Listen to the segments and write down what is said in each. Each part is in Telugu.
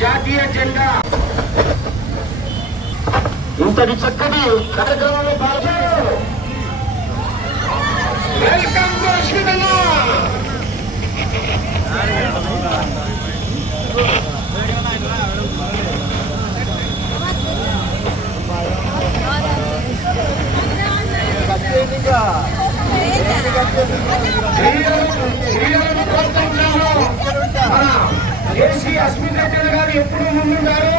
జాతీయ జెండా ఇంతటి చక్కటి కార్యక్రమంలో పాల్గొన్నారు వెల్కమ్ టు అశ్వితన్న శ్రీరామ ప్రోత్సహించాలో మన ఏసీ అశ్విన్ రెడ్డి గారు ఎప్పుడు ముందుంటారు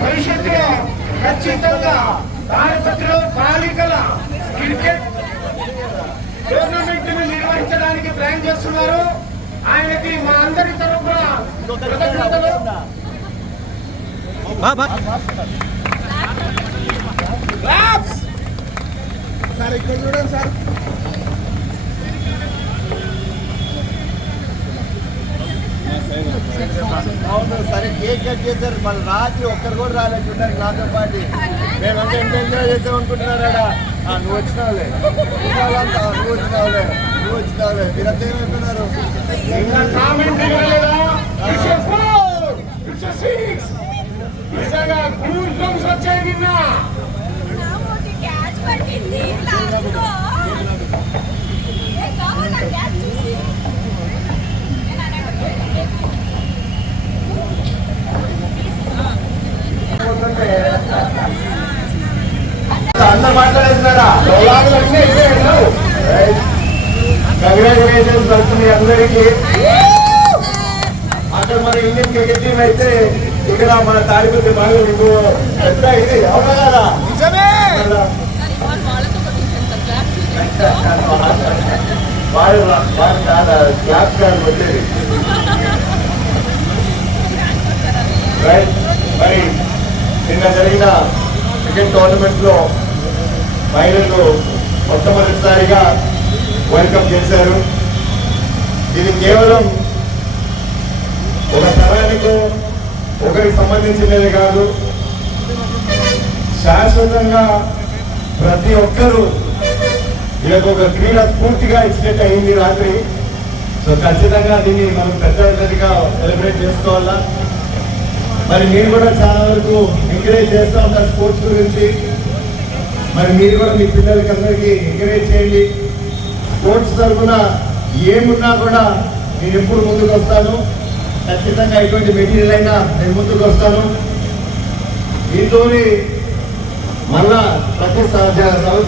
భవిష్యత్తులో ఖచ్చితంగా భారతలో బాలికల క్రికెట్ టోర్నమెంట్ను నిర్వహించడానికి ప్లాన్ చేస్తున్నారు. ఆయనకి మా అందరి తరఫున కృతజ్ఞతలు! సార్ ఇక్కడ చూడండి సార్. అవును సరే కేక్ కట్ చేశారు. మళ్ళీ రాత్రి ఒక్కరు కూడా రాలేదు. చూడడానికి నాతో పాటు మేమంతా ఎంత ఎంజాయ్ చేసాం అనుకుంటున్నారా నువ్వు వచ్చినావులే. నువ్వు వచ్చినావులే. నువ్వు వచ్చినావులే. మీరంతా ఏమైపోయినారు? ఇంకా మాట్లాడేస్తున్నారా? కంగ్రాచులేషన్స్ వస్తుంది అందరికీ. అక్కడ మన ఇండియన్ క్రికెట్ టీం అయితే ఇక్కడ మన తాడిపత్రి బాగా మీకు పెద్ద ఇది. అవునా కదా? కదా? వాళ్ళు వాళ్ళు చాలా క్లాస్ కాదు వచ్చేది. రైట్ మరి నిన్న జరిగిన క్రికెట్ టోర్నమెంట్లో మహిళలు మొట్టమొదటిసారిగా వెల్కమ్ చేశారు ఇది కేవలం ఒక తరానికో ఒకరికి సంబంధించినది కాదు. శాశ్వతంగా ప్రతి ఒక్కరూ వీళ్ళకు ఒక క్రీడ స్ఫూర్తిగా ఇచ్చినట్టు అయింది రాత్రి. సో ఖచ్చితంగా దీన్ని మనం పెద్ద పెద్దదిగా సెలబ్రేట్ చేసుకోవాలా? మరి మీరు కూడా చాలా వరకు ఎంకరేజ్ చేస్తూ ఉంటారు స్పోర్ట్స్ గురించి. మరి మీరు కూడా మీ పిల్లలకి అందరికీ ఎంకరేజ్ చేయండి. స్పోర్ట్స్ తరఫున ఏమున్నా కూడా నేను ఎప్పుడు ముందుకు వస్తాను. ఖచ్చితంగా ఎటువంటి మెటీరియల్ అయినా నేను ముందుకు వస్తాను. దీంతోని మళ్ళా ప్రతి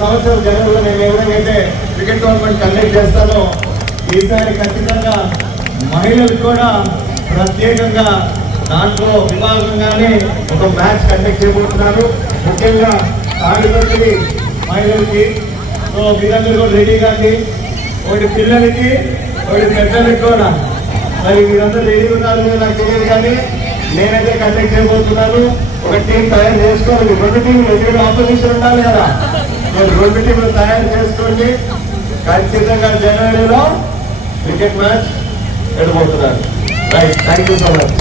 సంవత్సరం జనవరిలో నేను ఏ అయితే క్రికెట్ టోర్నమెంట్ కండక్ట్ చేస్తానో ఈసారి ఖచ్చితంగా మహిళలకు కూడా ప్రత్యేకంగా దాంట్లో విభాగంగానే ఒక మ్యాచ్ కండక్ట్ చేయబోతున్నారు. ముఖ్యంగా తాడిపత్రి మహిళలకి. సో మీరందరూ కూడా రెడీ కానీ ఒకటి పిల్లలకి ఒకటి పెద్దలకి కూడా. మరి మీరందరూ రెడీ ఉన్నారు నాకు తెలియదు కానీ నేనైతే కండక్ట్ చేయబోతున్నాను. ఒక టీం తయారు చేసుకోవాలి. రెండు టీంలు ఎదురు ఆపోజిషన్ ఉండాలి కదా. మీరు రెండు టీంలు తయారు చేసుకోండి. ఖచ్చితంగా జనవరిలో cricket match ఎడబోతున్నారు right thank you so much